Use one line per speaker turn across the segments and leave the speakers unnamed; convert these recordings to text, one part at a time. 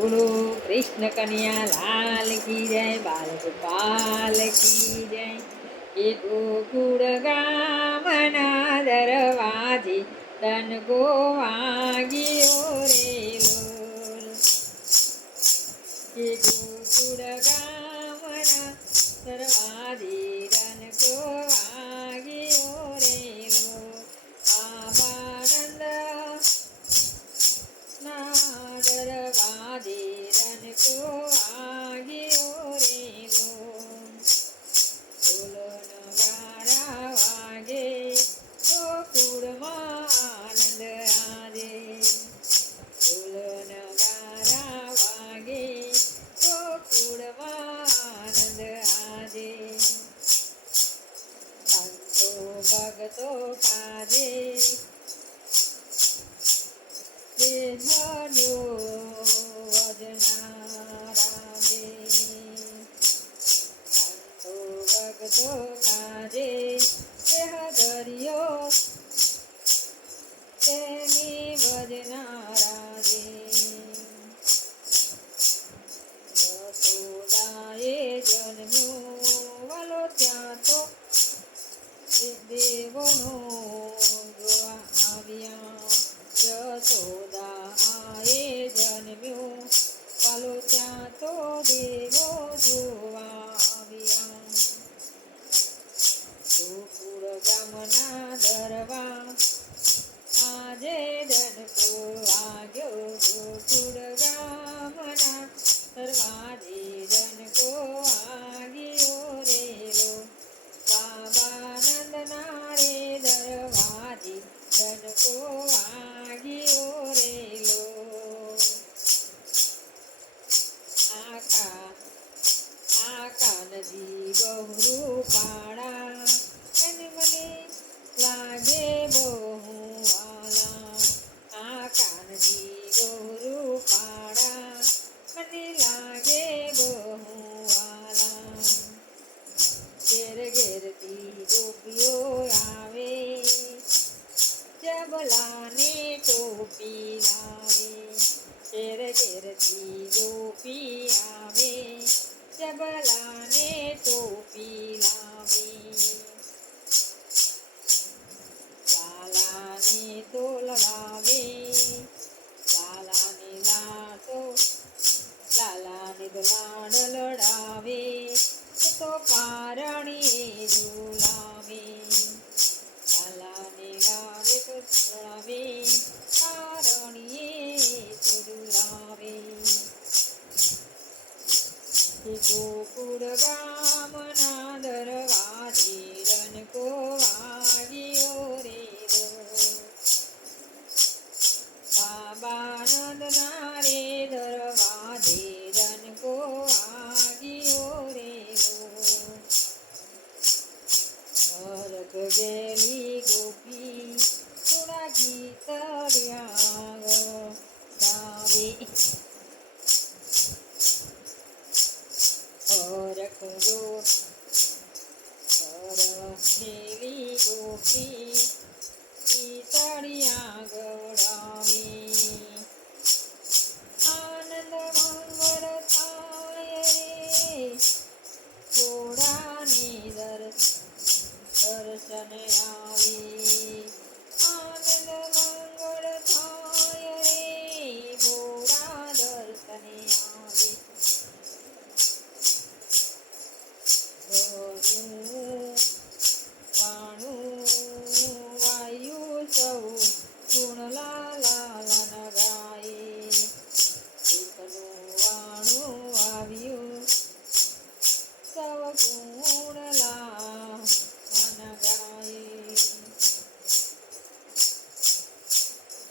બોલો, કૃષ્ણ કન્યા, લાલ કી જય બાલગોપાલ કી જય. એ ગોકુળ ગામના દરવાજી તન ગોવા ગયો રે. તો પારે ઘેર ઘેરથી ગોપી આવે ચબલાને ટોપી લાવે લાલાને તો લડાવે લાલાને લાટો લાલાને તો લાડ લડાવે તો પારણીએ ઝુલાવે લાલાને લાડે તો ચડાવે Tchau.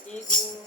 Bye.